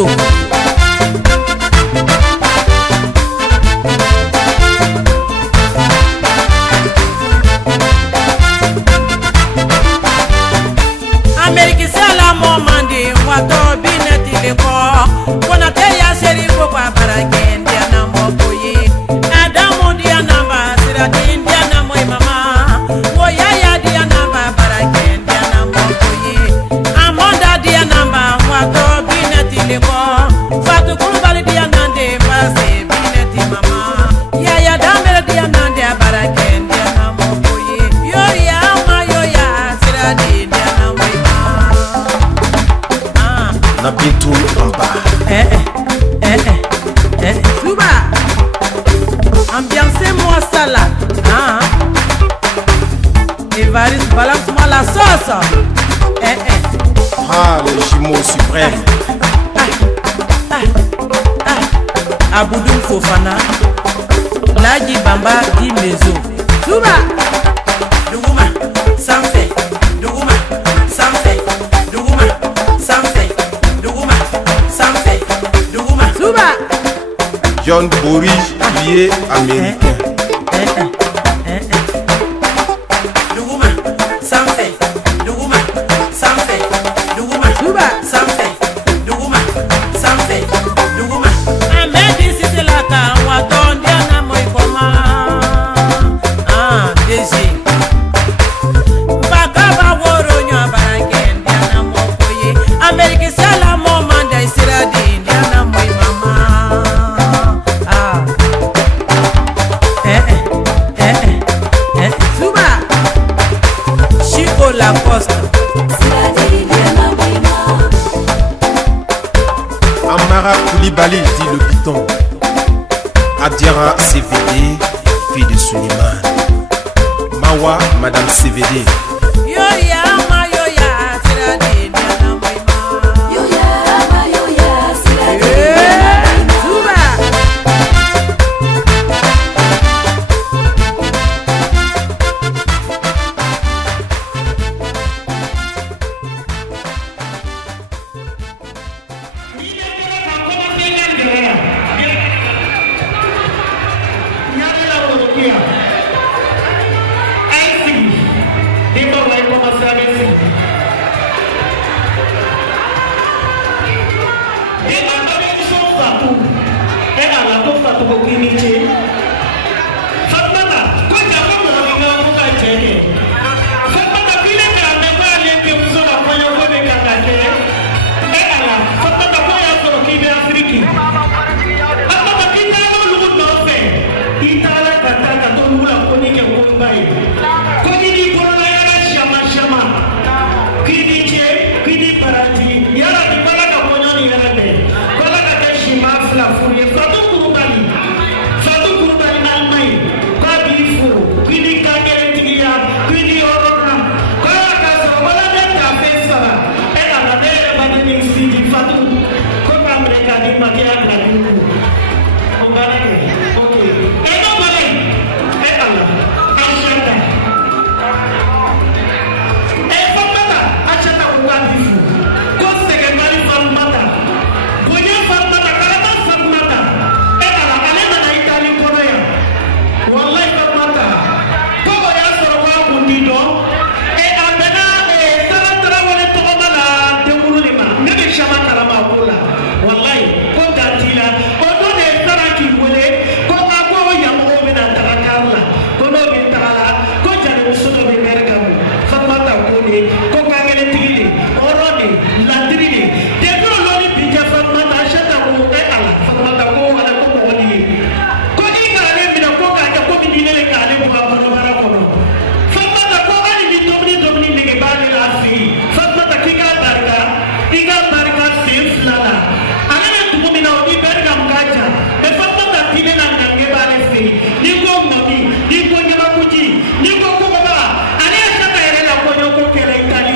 Mezo. Amérique c'est la moment de wato bineti le ko kona te ya seri ko kwa barakendi na mokoye Adamu dia namba sira dia na moi mama moya ya dia namba barakendi na mokoye Amonda dia namba wato bineti le ko Fatu kulubali dia nande pase bineti mama ya dambe dia nande barakendi na mokoye yo ya sira dia na moi na bientôt en bas. Touba, ambiancez-moi ça là. Évariste, balance-moi la sauce. Ah, le jumeau suprême. Aboudoum Fofana, Ladi Bamba di Mezo. Touba, Dougouma, ça me fait. Dougouma, ça me fait. Dougouma, ça me fait. Dougouma, ça me fait. Dougouma, Touba. John Boris, billet américain. Dougouma, ça me fait. Dougouma, ça me fait. Dougouma, Touba, ça me fait. Dougouma, ça me fait. Dougouma. Amedi si c'est la kawa tondiana moi koma. Desi. Bakaba woro nya barakendi na mokoye. Amerique c'est la moment d'Isra d'indiana moi mama. Touba. Chico Lacoste. Amara Koulibaly dit le piton. Adiara CVD, fille de Suleiman. Mawa, Madame CVD. Yoya ma yoya sira d'indiana moi mama. Touba. Niko nyama kuji, niko kukoba, ani ashaka yele la konyo kokele itali.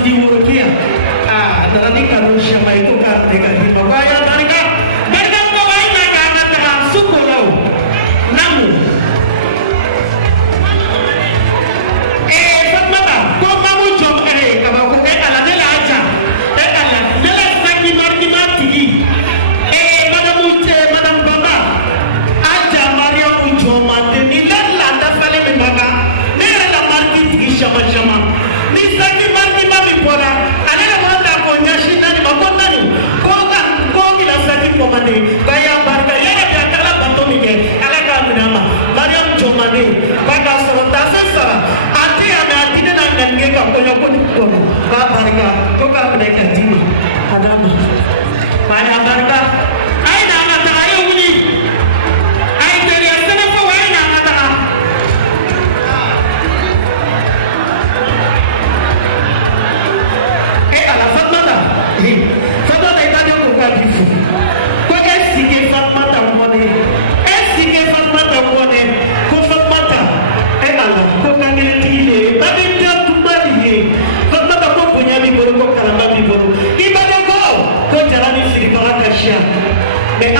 Sidi Urukia. Nanti kalau siapa itu kan negatif. Makanya mereka kawai nak suku lau. Namun, Fatmata, kau kamu jom kalau kau ala nela aja, ala nela sakit mati. Madam Baba, aja Maria jom mati. Ni landa sale membaga, ni landa mati di sama. Ni sakit mati pola. Komande kaya barka yara dia kala bato mike ala ka minama Mariam Jomane baka sorota sesa ati ame atine na ngange ka kono ba barka ko ka mereka dini adama mana barka ai na ngata ayo wuni ai dari asana ko ai na ngata ala Fatmata Fatmata itadio ko ka difu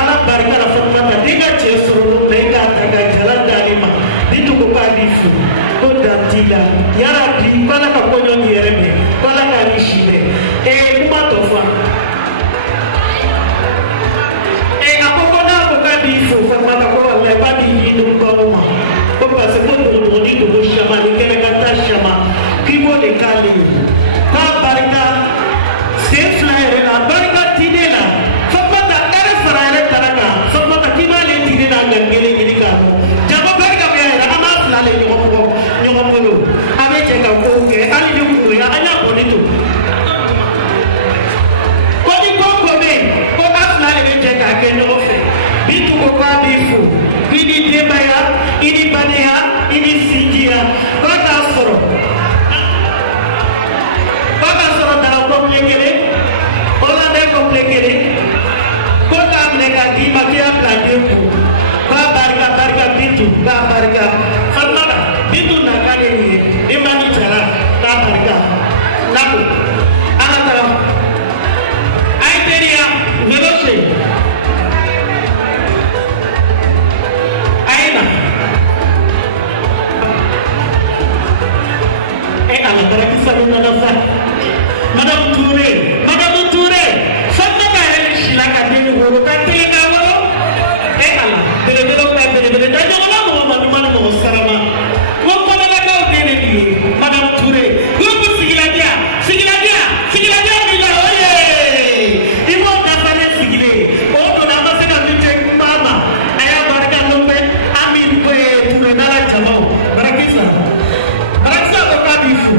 ala barika la Fatmata diga chesoro lenga taga jalan dalima dituko kadifu ko dantila yara bi bala ka konyo nyereme bala ka rishime kuma tofa akokona ko kadifu Fatmata ko le badi yinu ko ma ko pase ko do ni do shama ni kene kata shama kibo le kali ka barika se flyer na barika tidela ini bania, ini sinjia, baka soro dalam komplekere, orang ada komplekere, kota mereka di bagia pelajarku, barga bitu, barga, Fatmata bitu nak kali ini, di mana cara, barga, lalu, anak tahu, idea, veloce. Madame Touré, Fatmata elle shilaka dini woro katenga woro ala bele dajo wala mo sarama wo ko la ka dini ni Madame Touré ko sigila dia mi la oye ibo ka fale sigile o to na ma se ka mite mama aya baraka lombe amin ko e Touré na la jamo barakisa ko ka bifu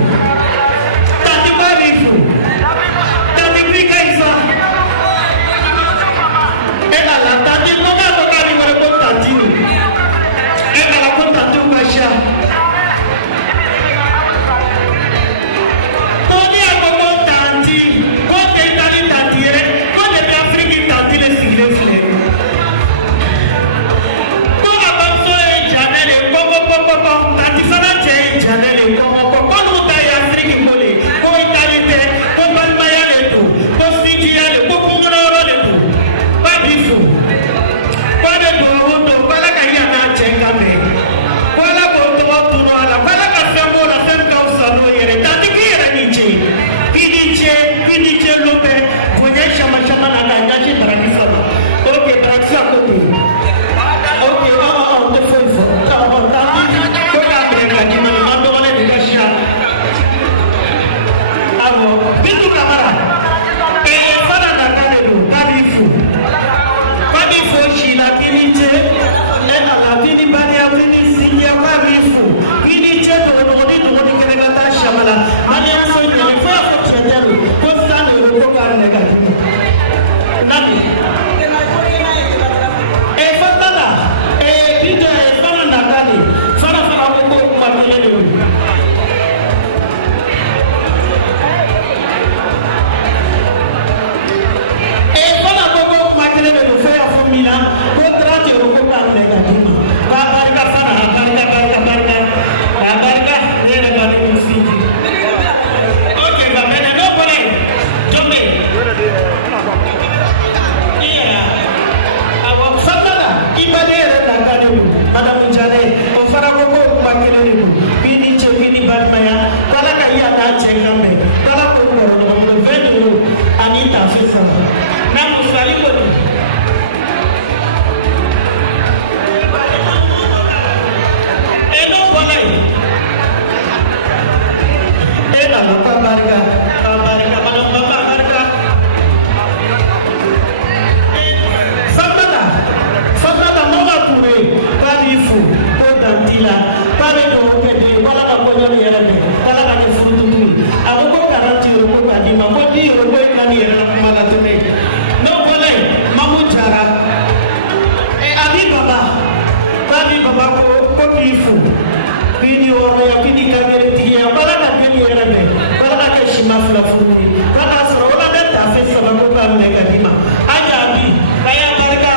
la furu kana sɔrɔ wala bɛ tafe saba ko ka minɛ ka di ma a jaabi a y'a barika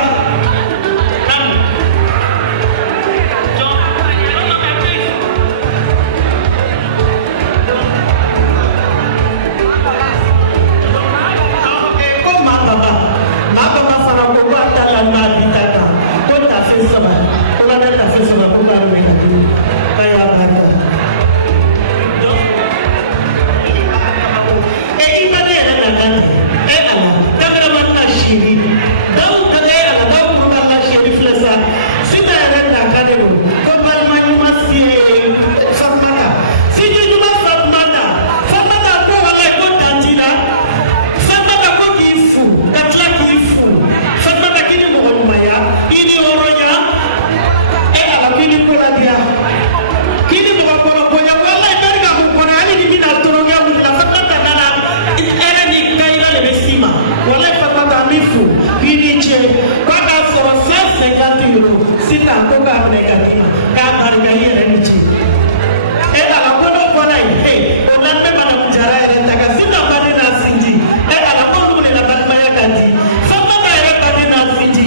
ko maa baba fana ko ko a ta la maa bi ta kan ko tafe saba wala bɛ tafe saba ko ka minɛ ka di ma a y'a barika. Sitan ko ka negatif ka harga yere ni ci e ala ko do ko nay e o lan be bana kujara yere taga sita bani na sinji e ala ko do le la bani ma yakati sama ka yere bani na sinji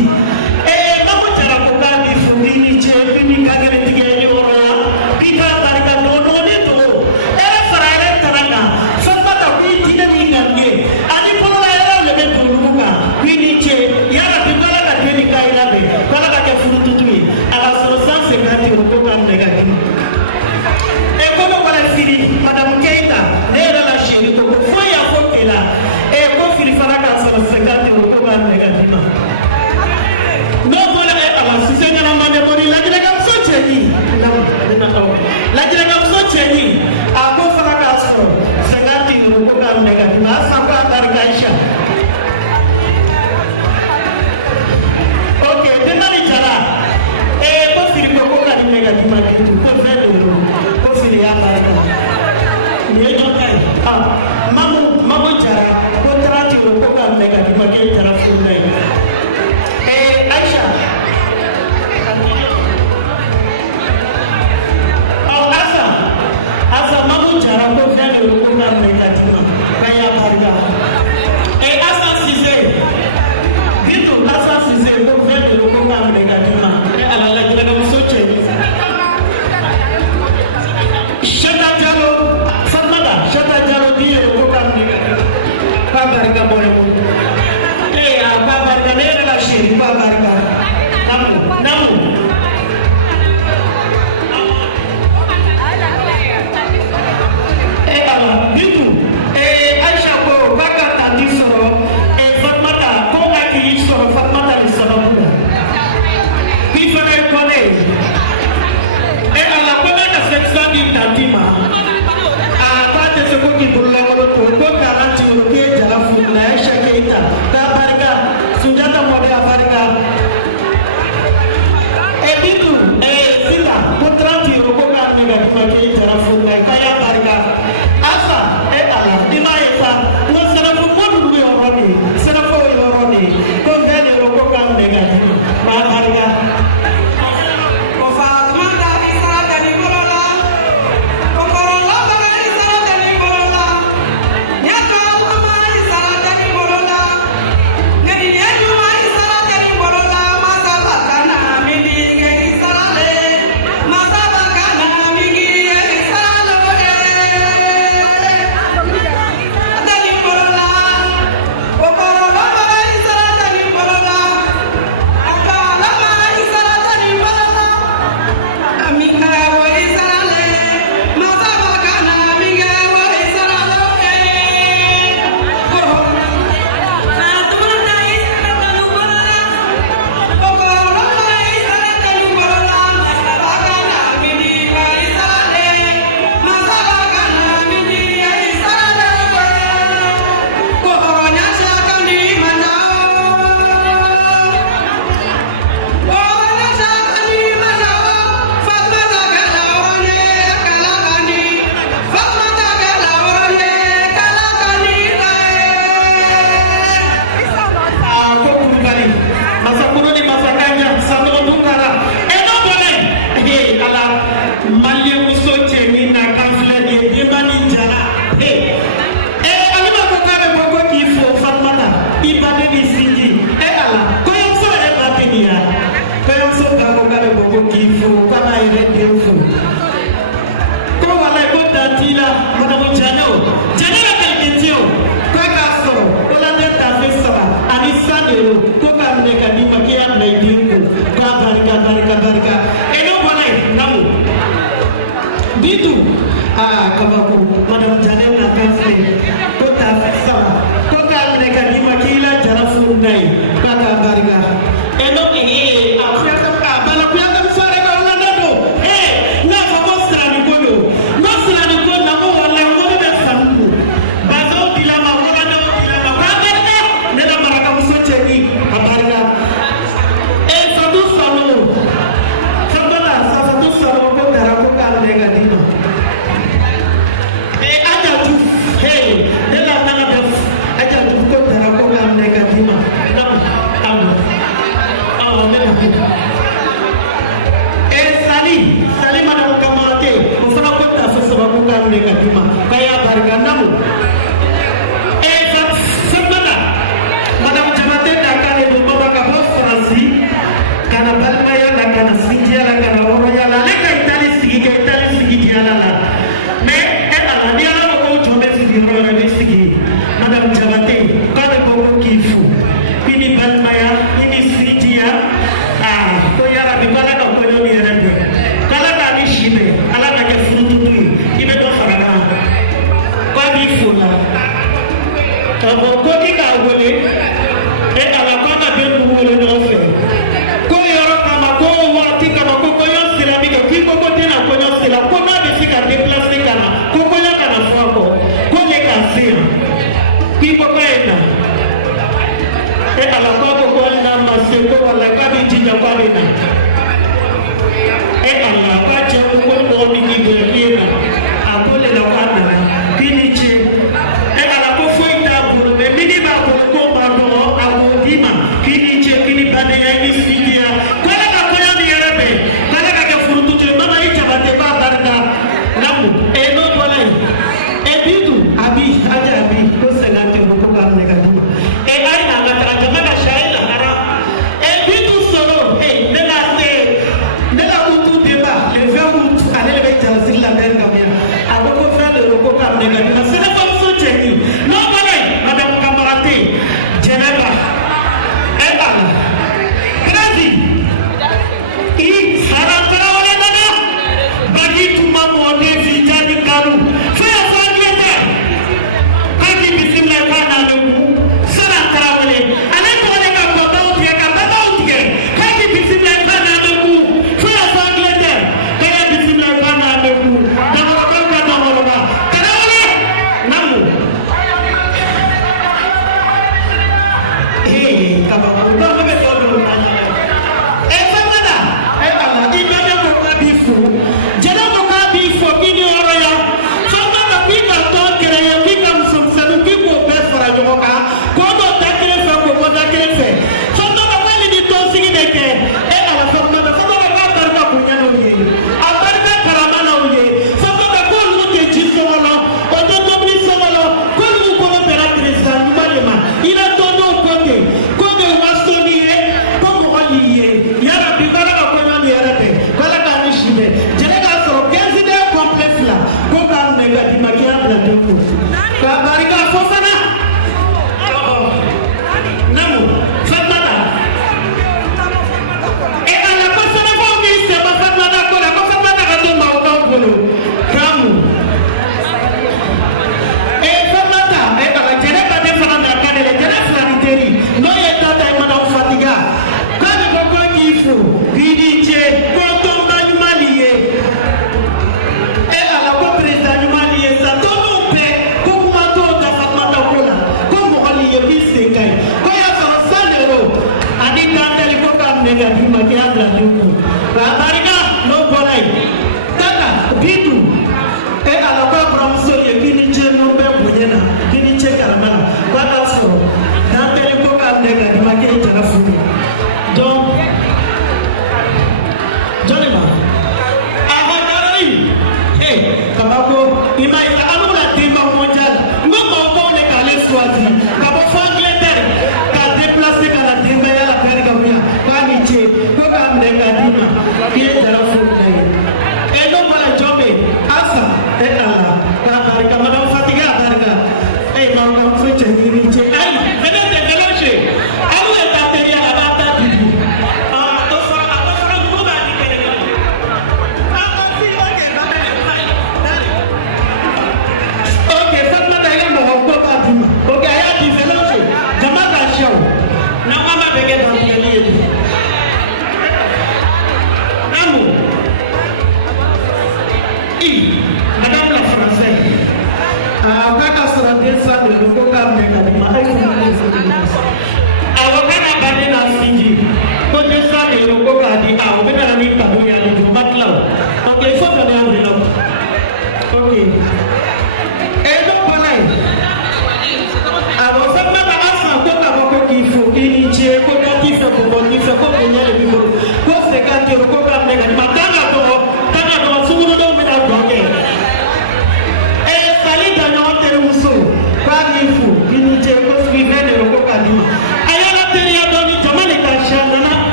e ma ko jara ko ka bi fundi ni ci ni ka gere tige ni oro bi ka barka do no ni to e fara yere taranga sama ta ku dina ni ngange ani ko la yere le be ko lu ka ni ci yara bi bala ka ni ka ila be bala ka ke furutu ala sorosan sekati ko kam negatif e ko wala fili madame Keita ne la chérie ko fo ya ko kela e ko fili fara ka sorosan sekati ko kam negatif no bola e ala susenya na mande boni la jira kam so cheni la jira kam so cheni a ko fara ka sorosan sekati ko kam negatif asa ko atargaisha okay demali jara ko fili ko ka ni negatif ma ki ko fe do ko fili ya baraka ni do kai mamu jara ko trati ko ka negatif ma ki jara fu nai Aisha asa mamu jara ko fe do ko ka negatif ma ka ya baraka asa size bitu asa size ko fe do ko ka negatif ma ala la jira mo soche shata jalo diye ko kam ni ka barika boye mo a ka kaya barganamu. Sabana, Madame Jamate Dakane de Baba Kabo Franci, Kana Balmaya, la Kana Svitia, la Kana Royal, la Italie Sigi, mais elle a la dialogue au Jobé Sigi, Madame Jamate, quand le Bobo Kifu, Pini Balmaya, Pini Svitia, Koyara Bibala, Koyomi Rende, Kalaka Nishibe, Alaka Frutu, Ibeto Farana, Kwabi Fula. Koki ka wole e ala kona be wole no fe ko yoro kama ko wati kama ko ko yo sila mi ko ki ko ko tena ko yo sila ko na be sika déplacer kama ko ko ya kana foko ko le ka sila ki ko ko ena e ala ko ko na maseko wala ka bi jinja kwa bina e ala ka che ko ko ni ki be kina akole la kana kini che e ala ko Mini ba ko ba ko awodima kini che kini bane ya ni sikia kala ka ko ya ni arabe kala ka furutu che mama icha bate ba barka namu e no bole e bidu abi aja abi ko selante ko ka ne ka du e ai na ga tra jama ka shaila ara e bidu solo e de la utu deba le veru ale le beta sila berga mia abo ko fra de ko ka ne ka du sila ko so cheni no bole madame Geneva, Eba, Grazi, Sarapara Olena, Bagi Tumamu Ode Vijani Karu, Faya Fagete, Kaki Bisim Lekana Lugu, Sarapara Ole, Aleko Oleka Kota Utieka, Baba Utie, Kaki Bisim Lekana Lugu, Faya Fagete, Kaya Bisim Lekana Lugu, Namoroka Namoroka, Kanaole, Namu.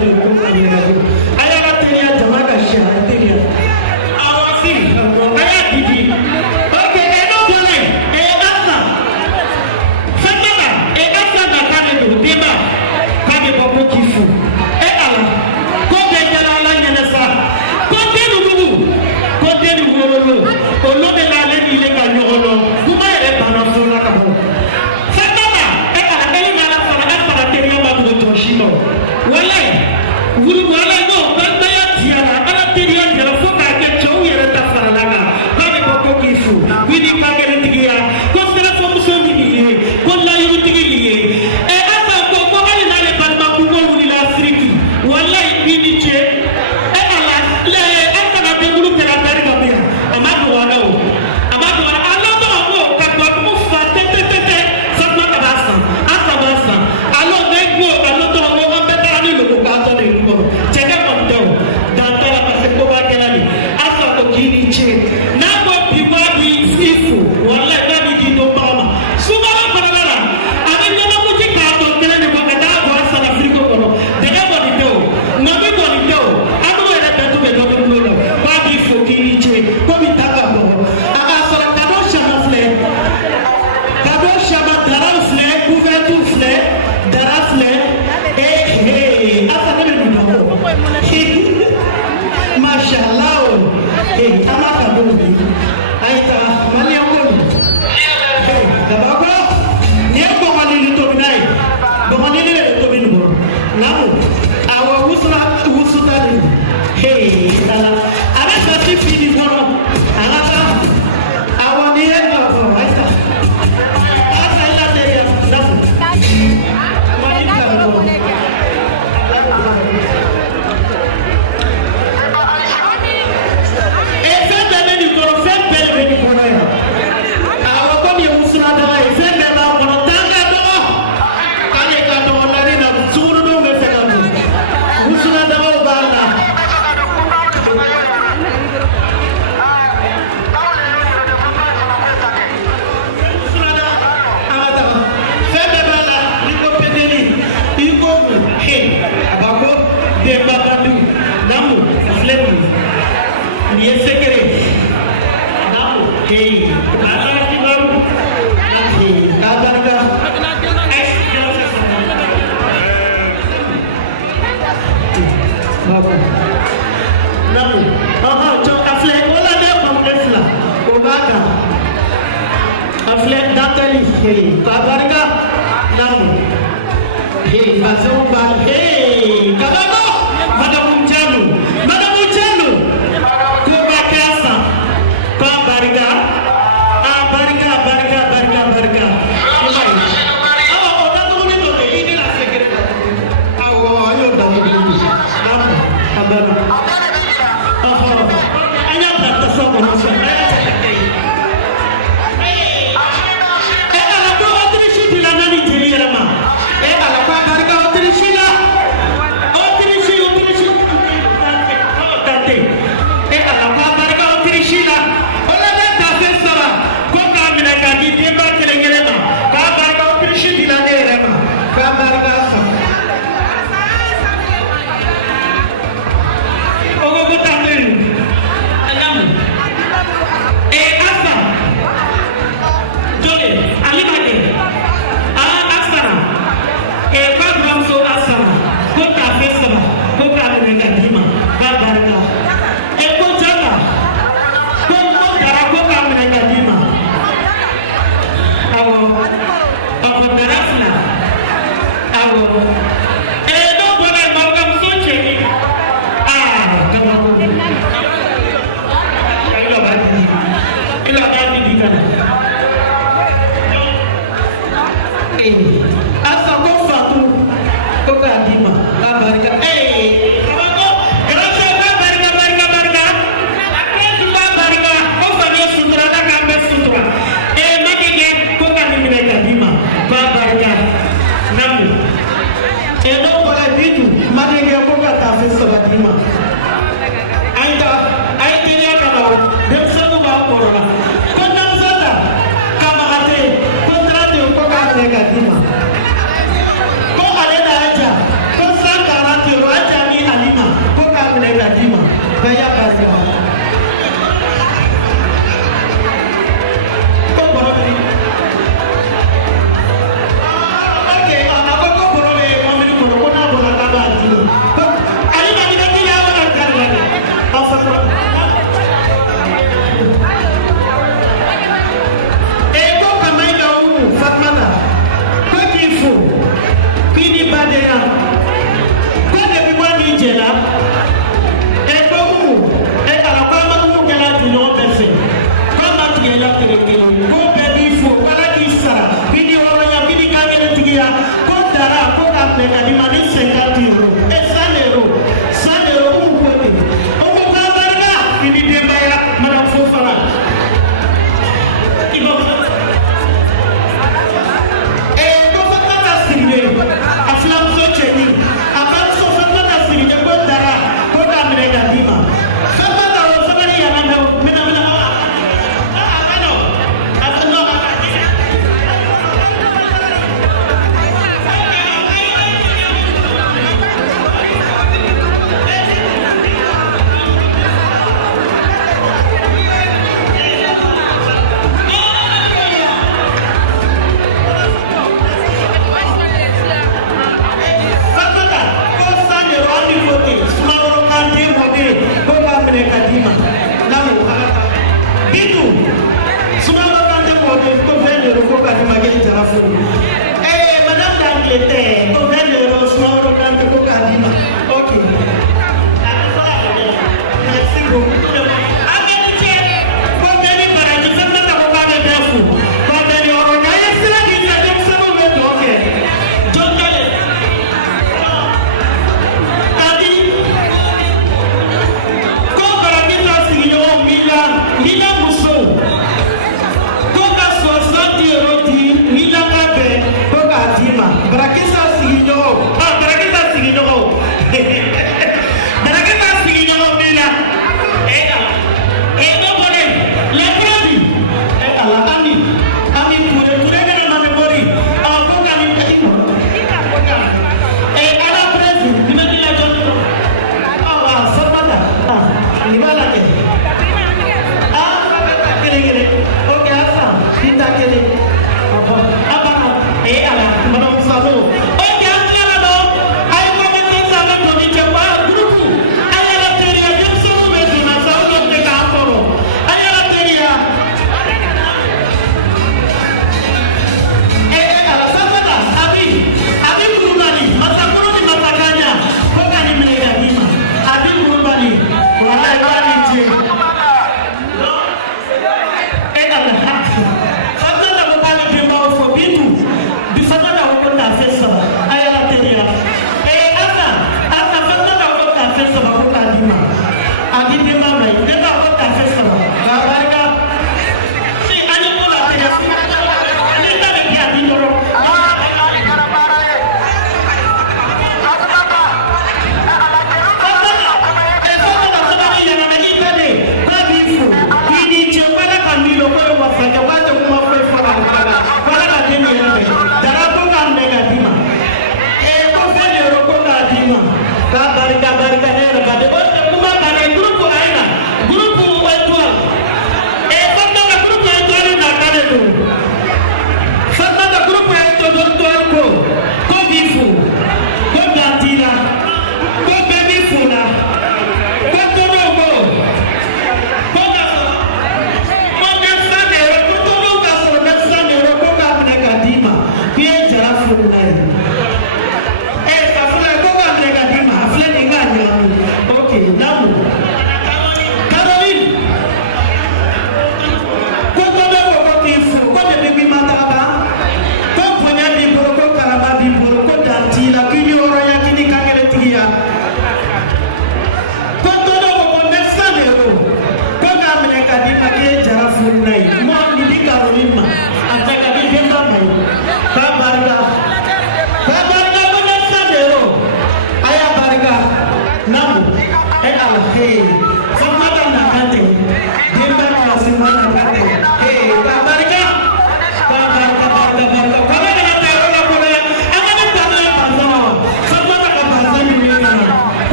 de ayala tenia jama ka shia tenia awasi aya bibi ok eno dole asa fatata asa na kane do dema kage boko kifu ala ko be jala la nyenesa ko denu bubu ko denu wolo olo de la le ni le ka nyolo kuma ere bana fula ka ho fatata ala ele mala fara tenia ma do toshino wallahi wulu wala no banda ya tiara ala tenia jala fo ka ke chow yere ta fara laga kage boko kifu wini kage le tigia ko sera fo muso ni ko la yuru tigi asa ko ali na le balma ku ko wuli la afriki wallahi bini che ala le asa na be wulu tera bari ga be amadu wala ala to mo ka ko mu fa te sa ma ka basa asa alo nego alo to mo ba be tani lo ko ka to ni ko chega ko to da to la pa se ko ba ke ni asa ko kini che na ko bi wa bi ifu wallahi ba bi di do ba ma suba ba la ane nyama ko ti ka to kele ni ko ka da ko asa na friko ko no de ga bo di do na bi bo di do anu era da to be do ko no ba bi fo kini che ko mi ta ka bo aka so la ka do shama fle kado shaba dara fle couverture fle dara fle asa ne me do mashallah ama ka do ni aita mali ko kabako ni ko mali ni to binai bo mali ni to bin bo namu awa wusuta ni dala ara sa ti fini kono ala ta awa ni e ba ko aita asa la de ya namu mali ka bo Kabarga namu mazomba kababo madamu chanu ko bakasa kabarga barga awa oda to ni to ini la sekere awa ayo da mu namu abana anya ta so ko so ala ko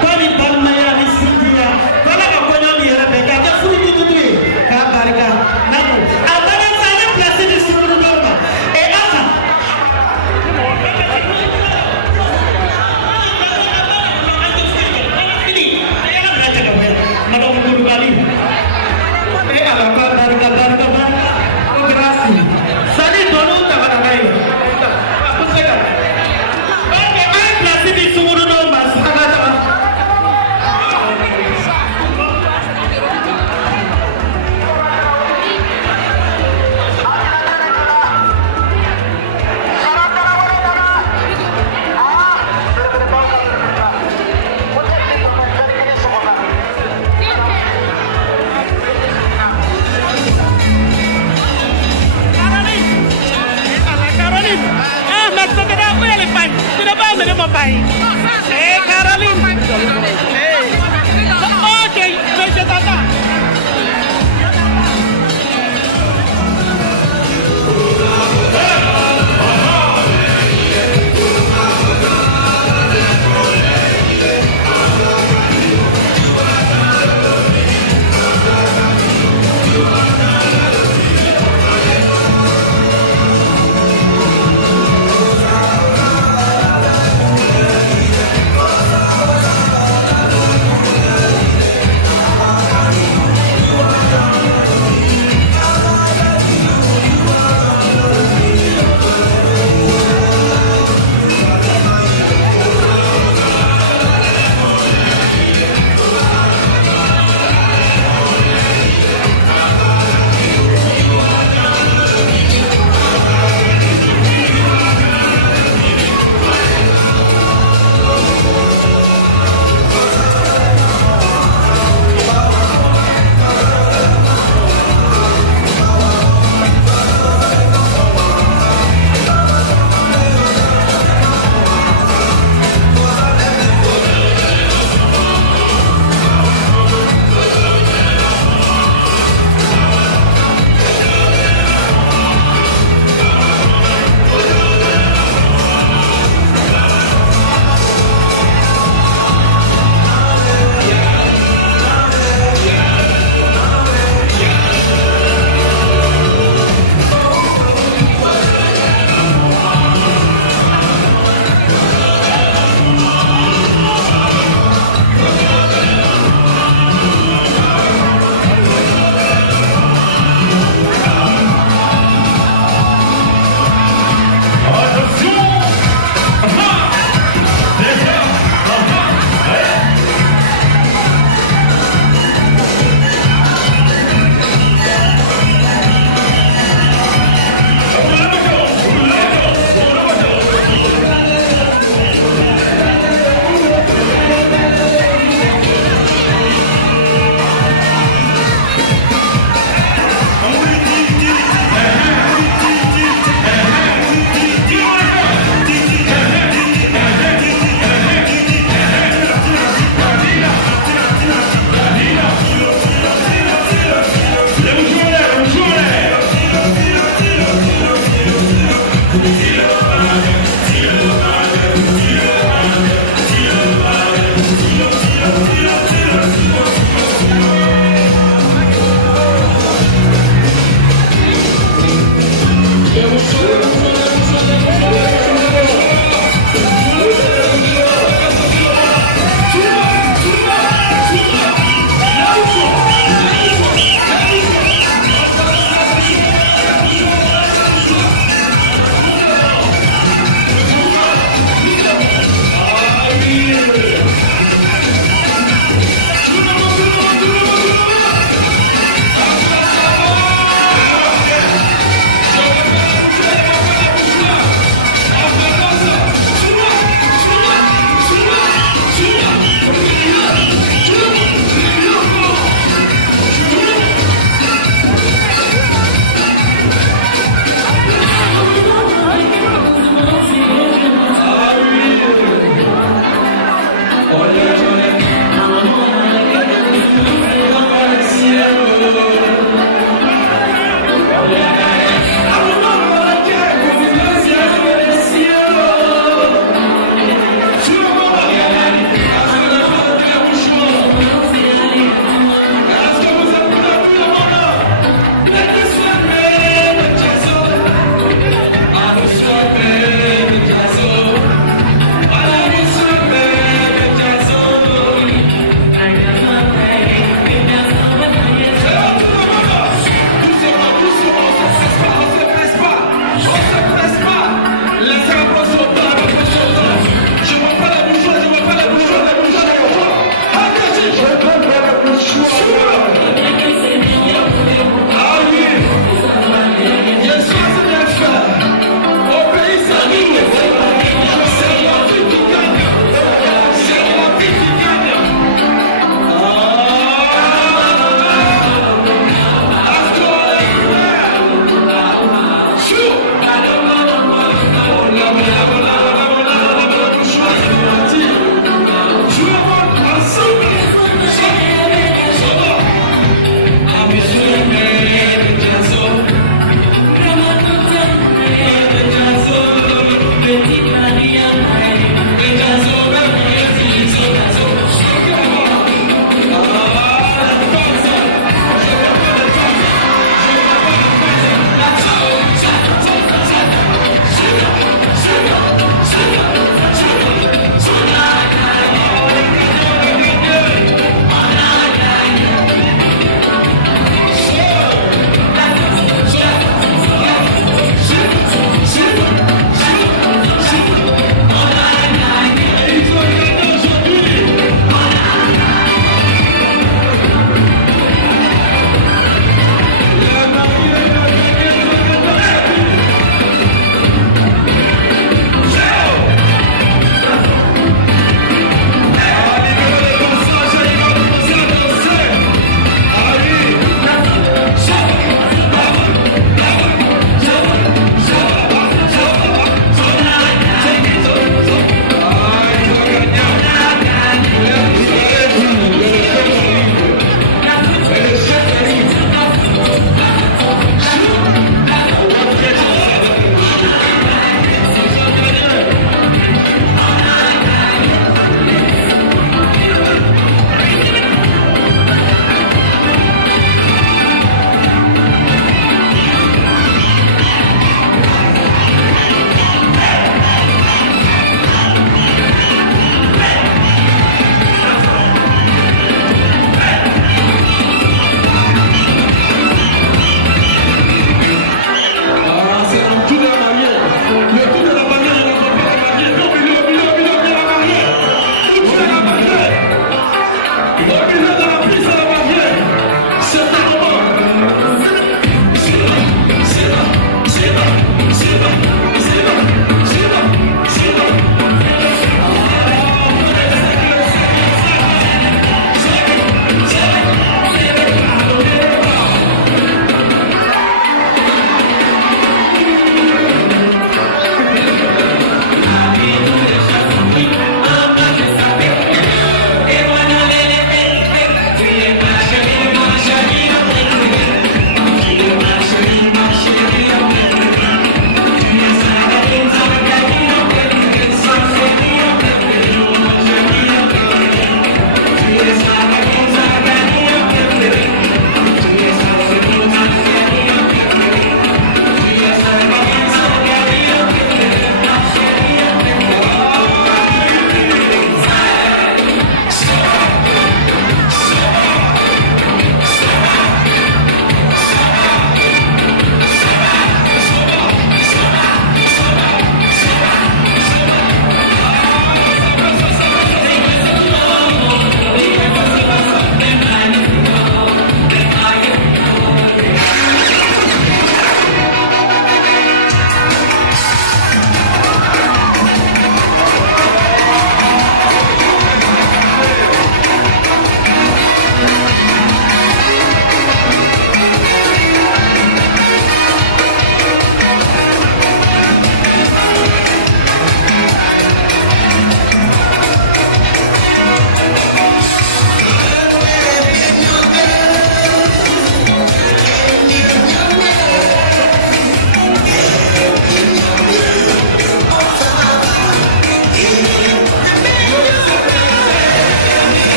Kwa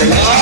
Thank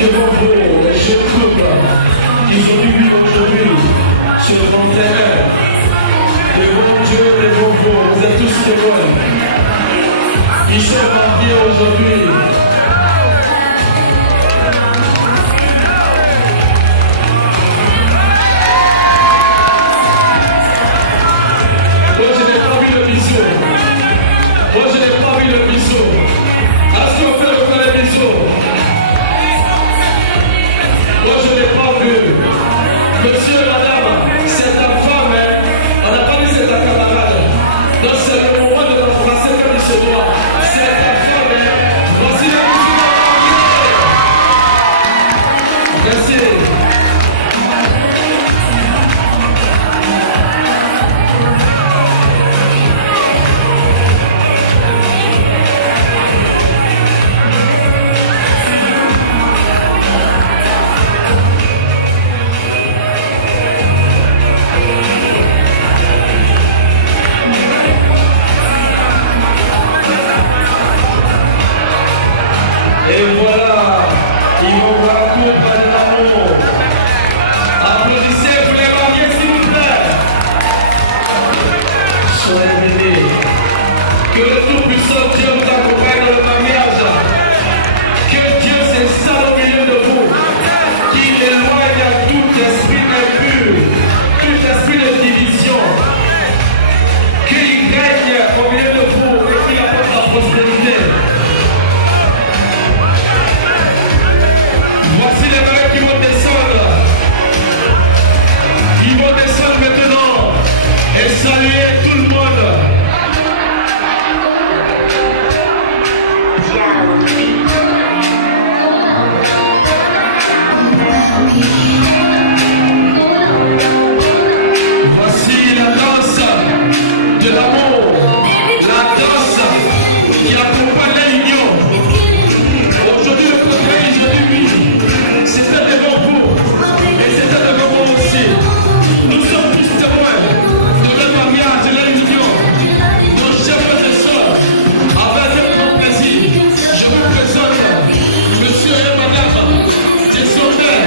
devant vous, les jeunes couples qui sont venus aujourd'hui sur le 31. Devant Dieu, devant vous, vous êtes tous témoins. Ils sont mariés aujourd'hui. Moi, je n'ai pas vu le bisou. Moi, je n'ai pas vu le bisou. Est-ce qu'on fait le vrai bisou? Moi, je n'ai pas vu. Monsieur et madame, c'est ta femme, hein? On n'a pas dit c'est ta camarade. Donc, c'est le moment de l'embrasser comme il se doit. C'est ta femme, hein? Voici la musique. Merci. Et voilà, ils vont voir la coupe de l'amour. Applaudissez pour les mariés, s'il vous plaît. Soyez bénis. Que le Tout-Puissant Dieu vous accompagne dans le mariage. Que Dieu s'installe au milieu de vous. Qu'il éloigne tout esprit impur, tout esprit de division. Qu'il règne au milieu de vous et qu'il apporte la prospérité. Voici les mains qui vont descendre. Ils vont descendre maintenant et saluer tout le monde. Voici la danse de l'amour, la danse qui accompagne l'union. Aujourd'hui, le contraire, aujourd'hui, c'était devant vous et c'était devant moi aussi. Nous sommes tous témoins de le mariage, de l'union. Nos chers frères et sœurs, avec un grand plaisir, je vous présente monsieur et madame Descendants,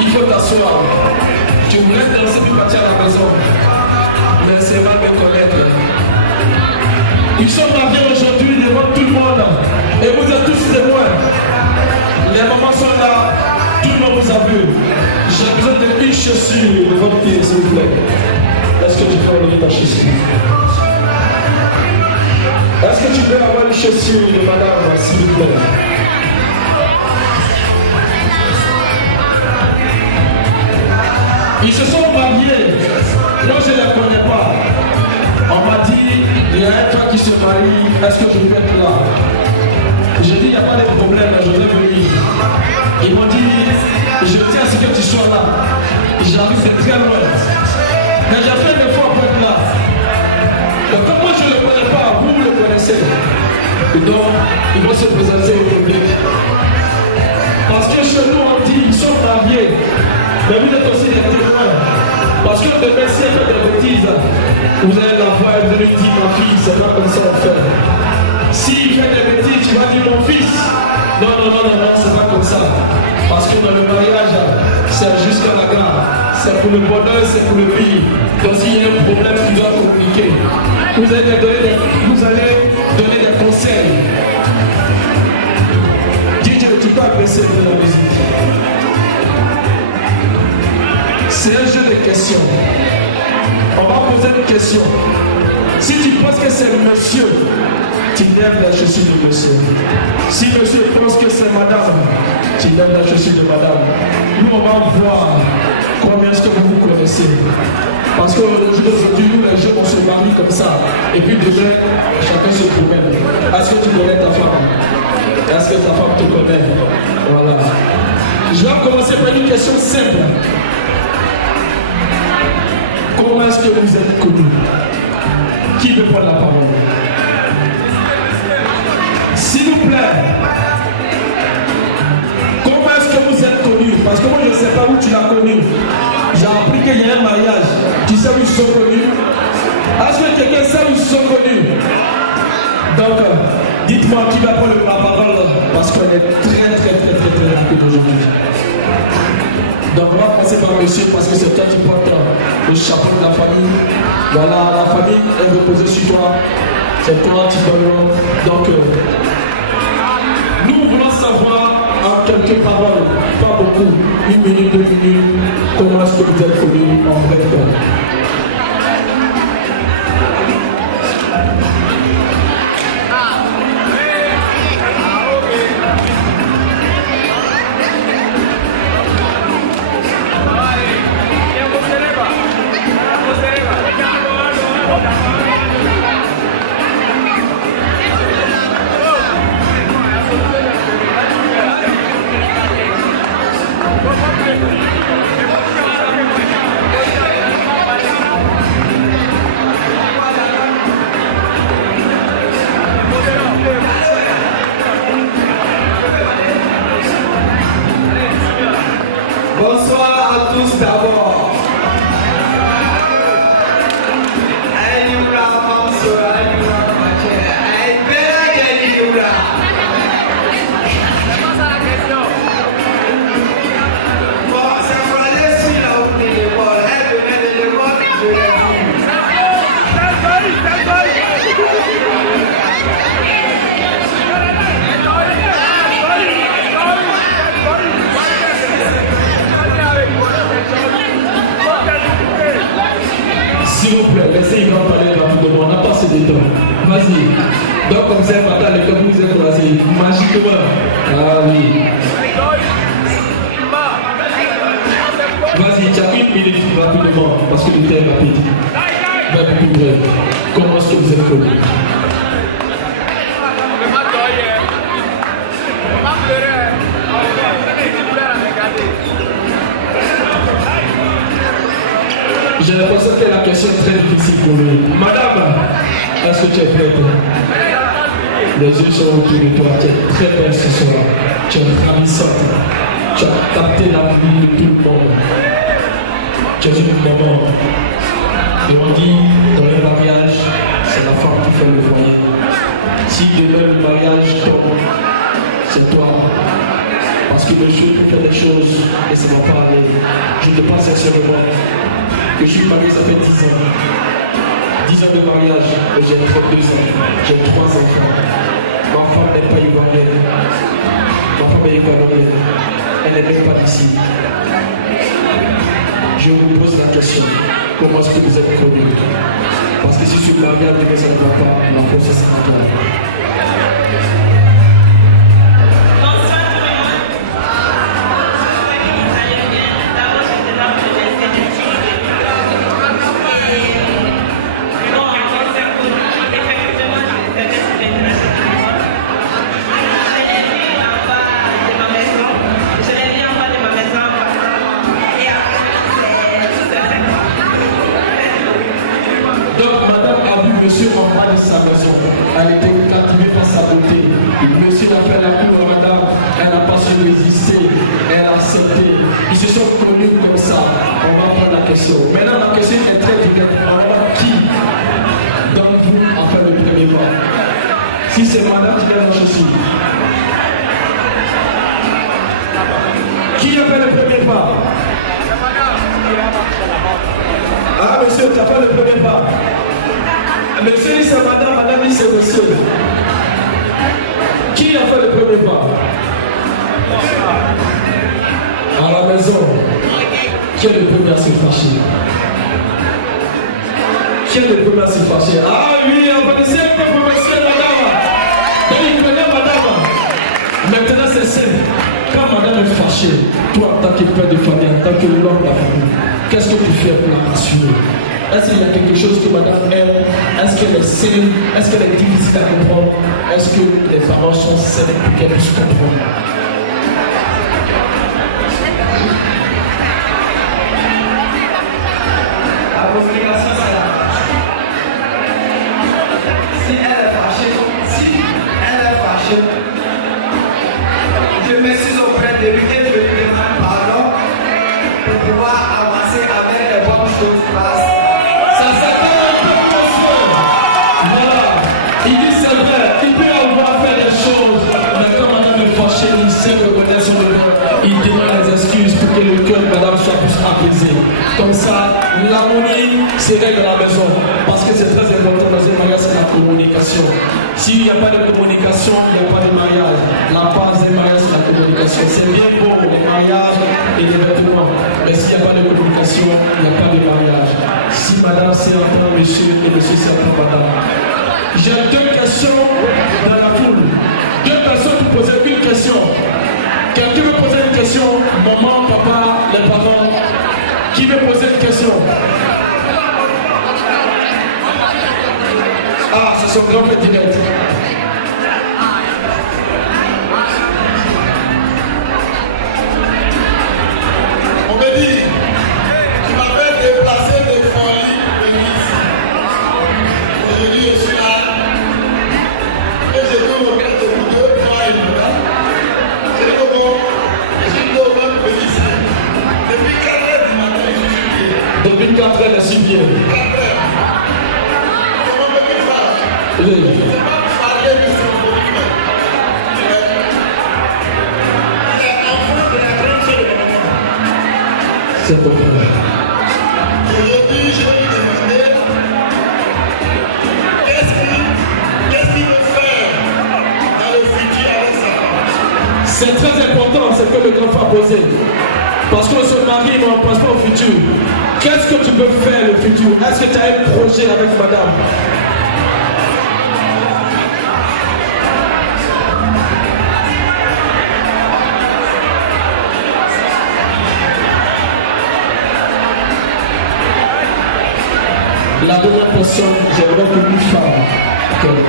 Il faut t'asseoir. Tu voulais danser puis partir à la maison. Mais c'est mal me connaître. Ils sont mariés aujourd'hui devant tout le monde. Et vous êtes tous témoins. Les mamans sont là. Tout le monde vous a vu. J'ai besoin d'une chaussure de votre pied, s'il vous plaît. Est-ce que tu peux enlever ta chaussure? Est-ce que tu peux avoir une chaussure de madame, s'il vous plaît? Ils se sont mariés. Moi, je ne les connais pas. On m'a dit, il y a un frère qui se marie. Est-ce que je peux être là? J'ai dit, il n'y a pas de problème, je vais venir. Ils m'ont dit, je tiens à ce que tu sois là. J'arrive de très loin. Mais j'ai fait des fois pour être là. Donc, comme moi, je ne le connais pas, vous le connaissez. Et donc, ils vont se présenter au public. Parce que chez nous, on dit, ils sont mariés. Mais vous êtes aussi des témoins. Parce que demain, si elle fait des bêtises, vous allez la voir et vous allez dire, ma fille, c'est pas comme ça on fait. S'il fait des bêtises, tu vas dire, mon fils. Non, c'est pas comme ça. Parce que dans le mariage, c'est jusqu'à la gare. C'est pour le bonheur, c'est pour le pays. Donc s'il y a un problème, tu dois communiquer. Vous allez donner des conseils. DJ, tu peux apprécier de la musique. C'est un jeu de questions. On va poser une question. Si tu penses que c'est monsieur, tu lèves la chaussure de monsieur. Si monsieur pense que c'est madame, tu lèves la chaussure de madame. Nous, on va voir combien est-ce que vous vous connaissez. Parce que le jour d'aujourd'hui, nous, les jeunes, on se marie comme ça. Et puis demain, chacun se promène. Est-ce que tu connais ta femme? Est-ce que ta femme te connaît? Voilà. Je vais commencer par une question simple. Comment est-ce que vous êtes connus? Qui veut prendre la parole? S'il vous plaît. Comment est-ce que vous êtes connus? Parce que moi je ne sais pas où tu l'as connu. J'ai appris qu'il y a un mariage. Tu sais où ils sont connus? Est-ce que quelqu'un sait où ils sont connus? Donc, dites-moi qui va prendre la parole parce qu'on est très rapide aujourd'hui. Donc on va commencer par monsieur parce que c'est toi qui porte le chapeau de la famille. Voilà, la famille est reposée sur toi. C'est toi qui donnes. Donc nous voulons savoir en quelques paroles, pas beaucoup, 1 minute, 2 minutes, comment est-ce que vous êtes connus en vrai temps. Bonsoir à tous d'abord. S'il vous plaît, laissez-moi parler rapidement, on n'a pas assez de temps. Vas-y. Donc comme c'est fatal, et comme vous êtes croisés, magiquement. Ah oui. Vas-y, tu as 1 minute rapidement, parce que le temps est rapide. Va plus bref. Comment est-ce que vous êtes connus? J'ai l'impression que la question est très difficile pour lui. Madame, est-ce que tu es prête? Les yeux sont autour de toi, tu es très belle ce soir. Tu es ravissante. Tu as capté la vie de tout le monde. Tu es une maman. Et on dit, dans le mariage, c'est la femme qui fait le foyer. Si demain le mariage tombe, c'est toi. Parce que monsieur pour faire des choses et ça ne va pas aller. Je te parle sincèrement que je suis marié, ça fait 10 ans. 10 ans de mariage, et j'ai 32 ans, j'ai 3 enfants. Ma femme n'est pas ivoirienne. Ma femme est ivoirienne. Elle n'est même pas d'ici. Je vous pose la question, comment est-ce que vous êtes connus? Parce que si je suis marié, mais ça ne va pas, la force c'est à toi. Monsieur en bas de sa maison, elle était captivée par sa beauté. Monsieur a fait la cour à madame, elle n'a pas su résister, elle a accepté. Ils se sont connus comme ça. On va prendre la question. Maintenant, la question est très directe. Alors, qui d'entre vous a fait le premier pas? Si c'est madame qui lève la chaussure. Qui a fait le premier pas? Ah, monsieur, tu as fait le premier pas. Monsieur dit c'est madame, madame dit c'est monsieur. Qui a fait le premier pas? À la maison. Qui est le premier à se fâcher? Qui est le premier à se fâcher? Ah oui, on va essayer de faire madame. Donc il connaît madame. Maintenant c'est simple. Quand madame est fâchée, toi en tant que père de famille, en tant que l'homme de la famille, qu'est-ce que tu fais pour la rassurer? Est-ce qu'il y a quelque chose que madame aime? Est-ce qu'elle est saine? Est-ce qu'elle est difficile à comprendre? Est-ce que les parents sont sains pour qu'elle puisse comprendre? La communication, c'est là. Si elle est fâchée, je m'excuse auprès de lui et je lui demande pardon pour pouvoir avancer avec les bonnes choses. Ça s'appelle un peu monsieur. Voilà. Il dit c'est vrai, il peut avoir fait des choses, mais quand madame est fâchée, il sait reconnaître son erreur. Il demande des excuses pour que le cœur de madame soit plus apaisé. Comme ça, l'harmonie se règle à la maison. Parce que c'est très important dans un mariage, c'est la communication. S'il n'y a pas de communication, il n'y a pas de mariage. La base des mariages, c'est la communication. C'est bien beau, les mariages et les vêtements. Mais s'il n'y a pas de communication, il n'y a pas de mariage. Si madame sait entendre monsieur et monsieur sait entendre madame. J'ai 2 questions dans la foule. 2 personnes qui posaient une question. Quelqu'un veut poser une question? Maman, papa, les parents. Qui veut poser une question? Ah, c'est son grand frère direct. On me dit, tu m'avais déplacé de folie de l'église. Aujourd'hui, je suis là. Et je peux remettre vous 2, 3 et moi. Je dis comment? Je suis normal félicité. Depuis 4 heures du matin, je suis bien. Depuis 4 heures, je suis bien. 4 heures. Comment me dire ça? Oui. Je ne sais pas parler de ce que je fais. Les enfants de la grande sœur de ma maman. C'est bon. Aujourd'hui, je vais lui demander qu'est-ce qu'il veut faire dans le futur avec sa femme. C'est très important, c'est que le grand frère a posé. Parce qu'on se marie, mais on ne pense pas au futur. Qu'est-ce que tu peux faire le futur? Est-ce que tu as un projet avec madame? La dernière personne, j'aimerais que une femme. Okay.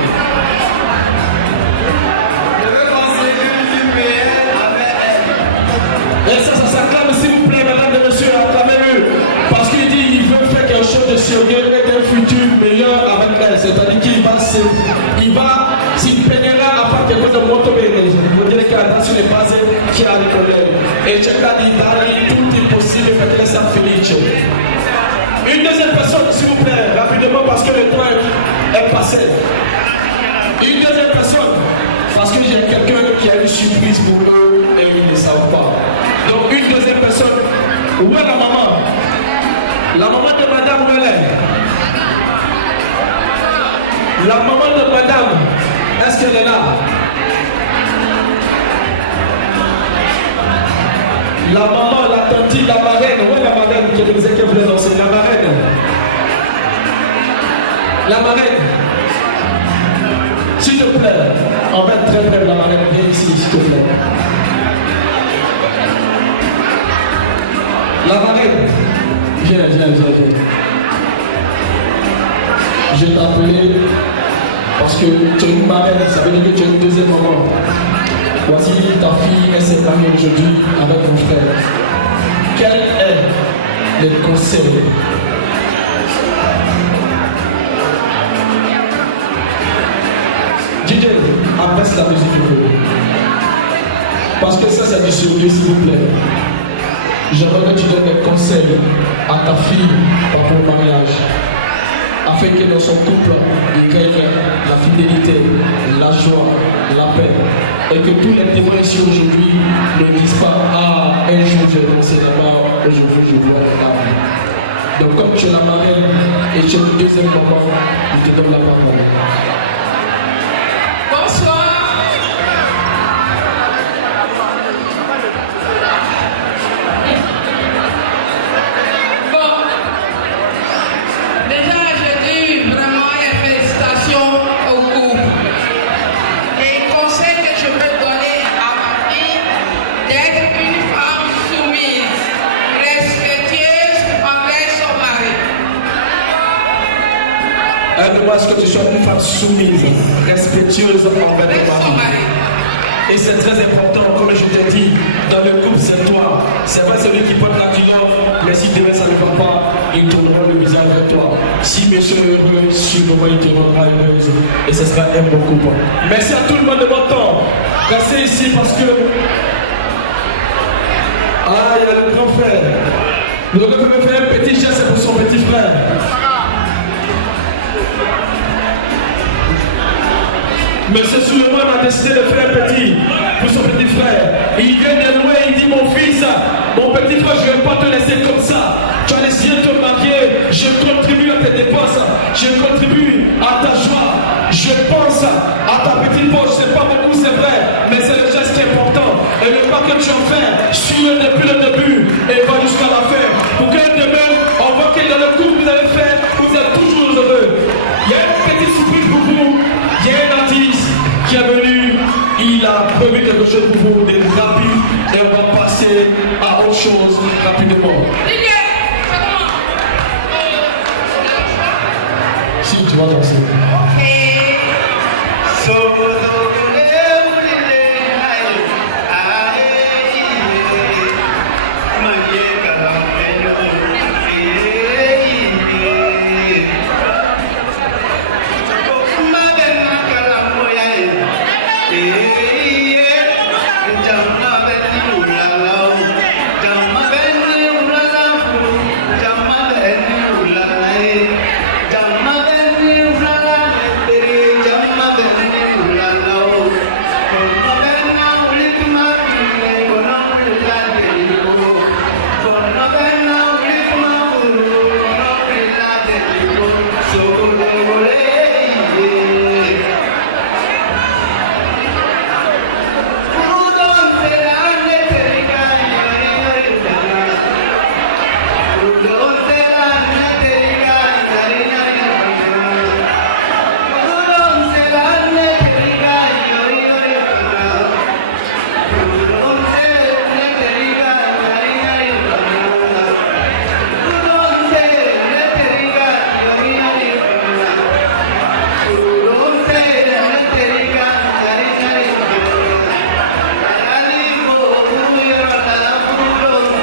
Je veux conseiller une vie meilleure avec elle. Et ça s'acclame s'il vous plaît, madame et monsieur, acclamez-le. Parce qu'il dit qu'il veut faire quelque chose de sérieux et d'un futur meilleur avec elle. C'est-à-dire qu'il va s'impegnera à faire quelque chose de molto bene. Vuol dire che adesso le basi chiare con lei. E cercare di dargli tutto il possibile perché lei sia felice. Une deuxième personne, s'il vous plaît, rapidement parce que le temps est passé. Une deuxième personne, parce que j'ai quelqu'un qui a une surprise pour eux et ils ne savent pas. Où est la maman? La maman de madame, où elle est? La maman de madame, est-ce qu'elle est là? La maman, la tante, la marraine, où est la marraine qui me disait qu'elle voulait danser? La marraine. La marraine. S'il te plaît, en fait très bref, la marraine, viens ici, s'il te plaît. La marraine, viens. Je t'ai appelé parce que tu es une marraine, ça veut dire que tu es une deuxième maman. Voici ta fille, elle s'est mariée aujourd'hui avec mon frère. Quel est le conseil? DJ, abaisse la musique du peu. Parce que ça, c'est du sérieux, s'il vous plaît. J'aimerais que tu donnes des conseils à ta fille par rapport au mariage. Afin que dans son couple, il y ait la fidélité, la joie, la paix. Et que tous les témoins ici aujourd'hui ne disent pas: ah, un jour j'ai dansé là-bas, aujourd'hui je vois là-bas. Donc comme tu es la marraine et tu es le deuxième maman, je te donne la parole. Bonsoir. Bon, déjà je dis vraiment les félicitations au couple. Et le conseil que je peux donner à ma fille, d'être une femme soumise, respectueuse envers son mari. Aide-moi à ce que tu sois une femme soumise, respectueuse envers ton mari. Et c'est très important, comme je t'ai dit, dans le couple c'est toi. C'est pas celui qui porte la culotte, mais si demain ça ne va pas, il tournera le visage vers toi. Si monsieur est heureux, sûrement il te rendra heureuse. Et ce sera un bon couple. Merci à tout le monde de votre temps. Restez ici parce que... Ah, il y a le grand frère. Vous aurez pu me faire un petit geste pour son petit frère. Monsieur Souleymane a décidé de faire un petit pour son petit frère. Il vient de loin, il dit: mon fils, mon petit frère, je ne vais pas te laisser comme ça. Tu as décidé de te marier, je contribue à tes dépenses, je contribue à ta joie. Je pense à ta petite poche, c'est pas beaucoup, c'est vrai, mais c'est le geste qui est important. Et le pas que tu as fait, suis-le depuis le début et va jusqu'à la fin. Pour que demain, on voit que dans le coup que vous avez fait, vous êtes toujours heureux. Il y a une petite surprise pour vous. Il y a un artiste qui est venu, il a prévu quelque chose pour vous de rapide et on va passer à autre chose rapidement. Si tu vas danser.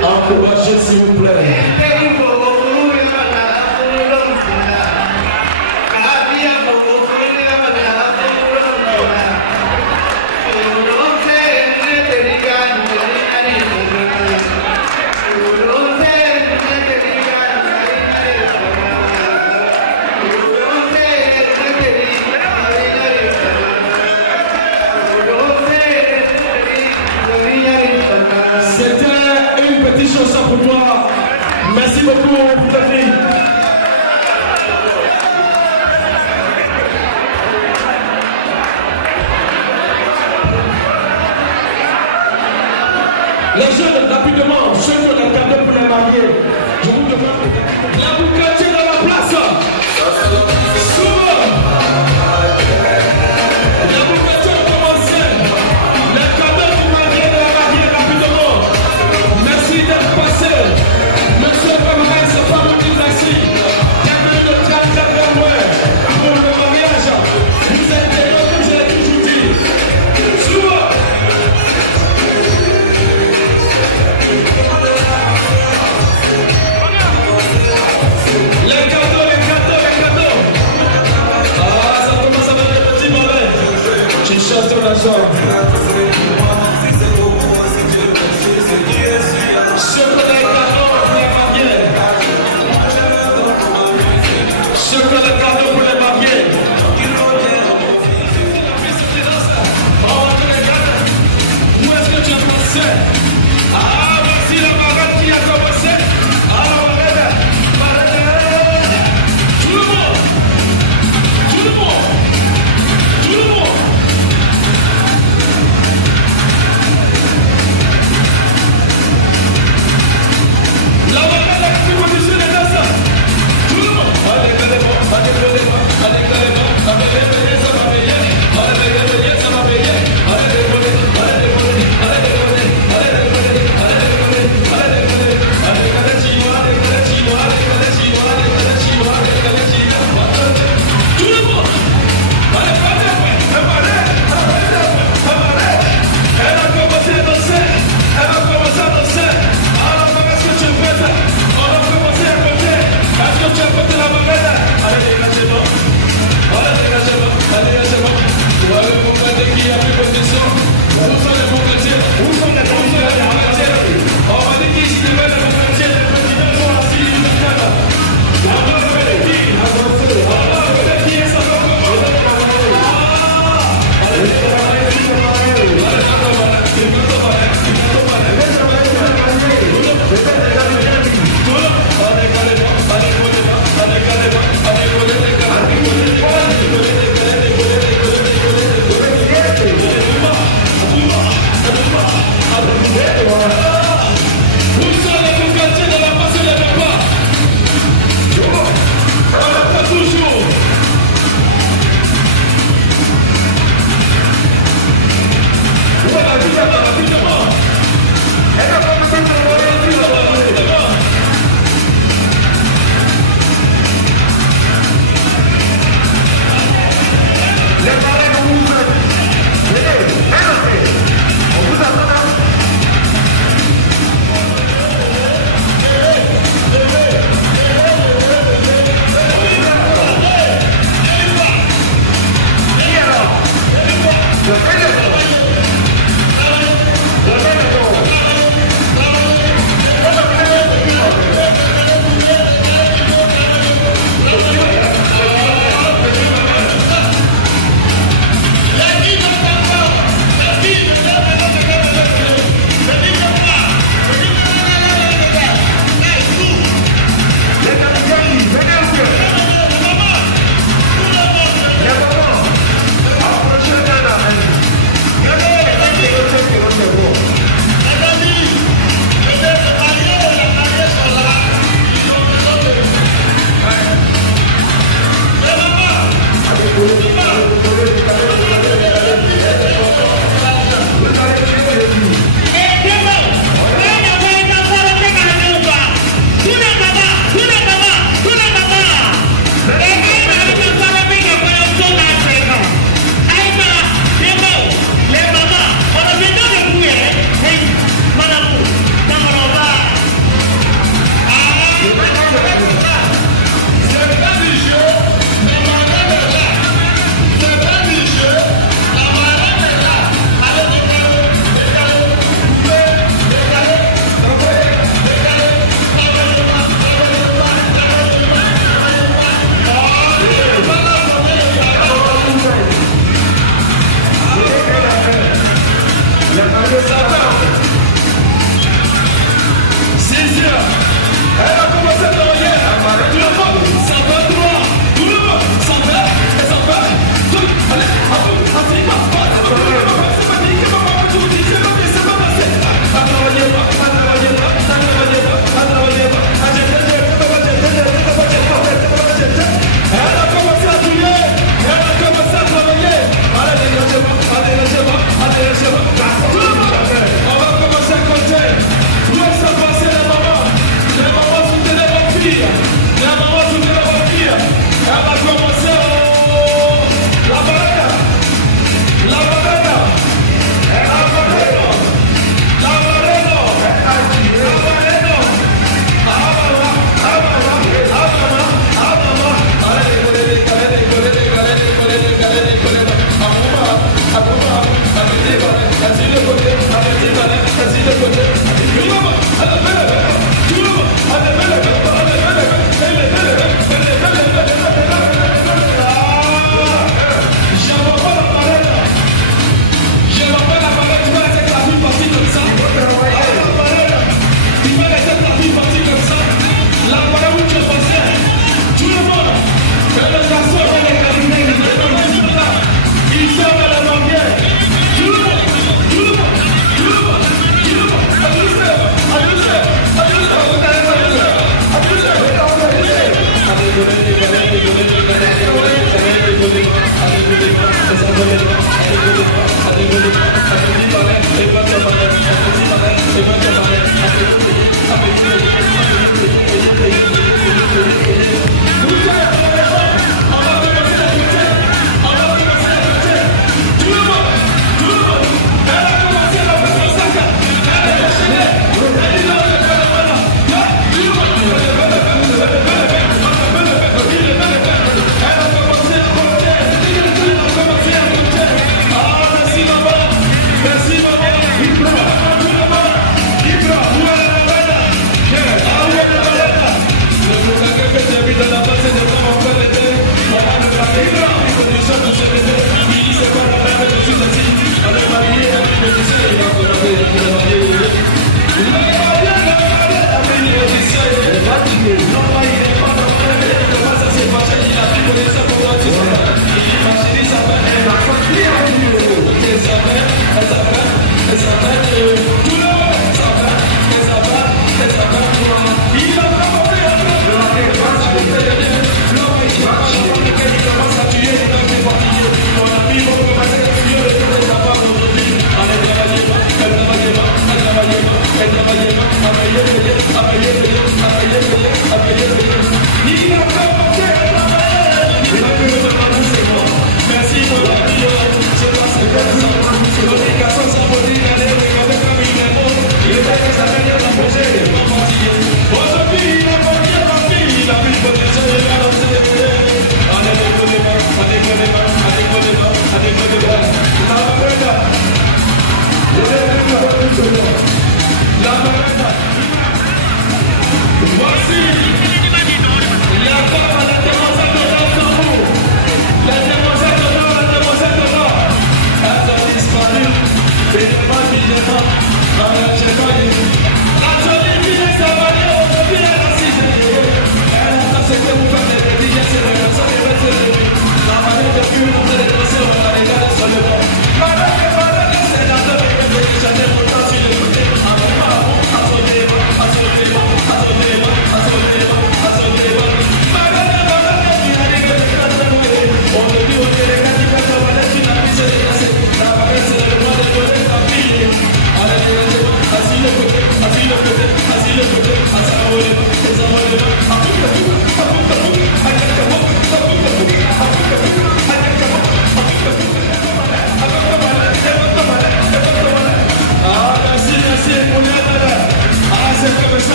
Encouragez s'il vous plaît. C'était une petite chanson pour toi. République. Les jeunes, rapidement, ceux qui ont des cadeaux pour les mariés, je vous demande, la bouquetière dans la place. Souvent, la bouquetière a commencé. Les cadeaux pour mariés de la mariée, rapidement. Merci d'être passé. Monsieur le Premier, c'est pas mon petit taxi. Quelqu'un de très très très loin pour le mariage. Vous êtes des gens que j'ai toujours dit. Souvent. Les cadeaux. Ah, ça commence avec les petits malins. Tu cherches ton argent. Ce que les cadeaux pour les mariés. Ce que les cadeaux pour les mariés. Oh, tu regardes. Où est-ce que tu as pensé? Ah, voici la marade qui a commencé. Alors, marade. Tout le monde. La marade qui positionne les danses. Tout le monde.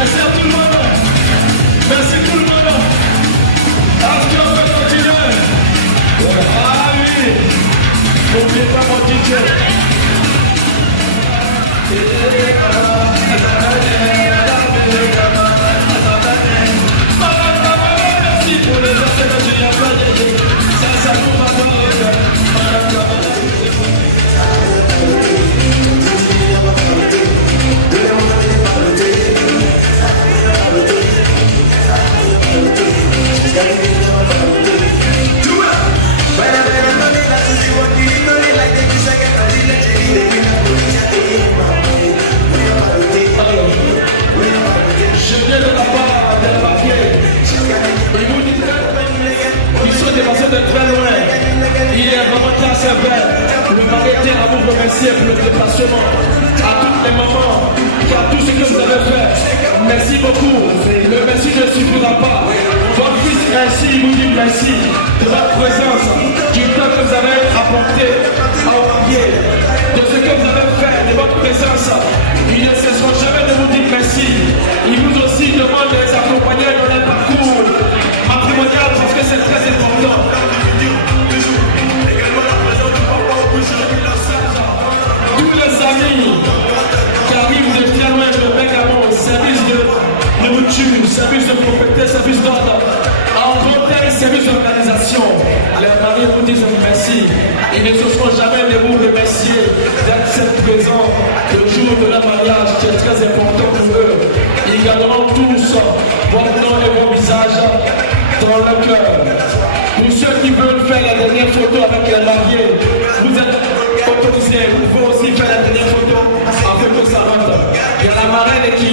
Merci à tout le monde. Merci tout le monde. Est-ce qu'on peut continuer? Ah oui. N'oubliez pas mon DJ. Merci pour les personnes que j'ai applaudi. Ça nous va pas. Je viens de la part de la papier. Ils vous disent qu'ils sont dépassés de très loin. Il est vraiment très sévère. Le mari tient à vous remercier pour le déplacement. À toutes les mamans, à tout ce que vous avez fait. Merci beaucoup. Le merci ne suffira pas. Votre fils ainsi vous dit merci de votre présence, du temps que vous avez apporté à marier, de ce que vous avez fait, de votre présence. Ils ne cesseront jamais de vous dire merci. Ils vous aussi demandent de les accompagner dans leur parcours matrimonial parce que c'est très important. Tous les amis qui arrivent de très loin de Bergamo, service de nourriture, service de propriété, service d'ordre, en contexte, service d'organisation, les maris vous disent merci. Ils ne cesseront jamais de vous remercier d'être présents le jour de leur mariage qui est très important pour eux. Ils garderont tous votre nom et vos visages dans le cœur. Pour ceux qui veulent faire la dernière photo avec les mariés, vous êtes autorisés. Vous pouvez aussi faire la dernière photo avec vos savantes. Il y a la marraine qui...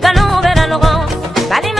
Kanu bera no go, bali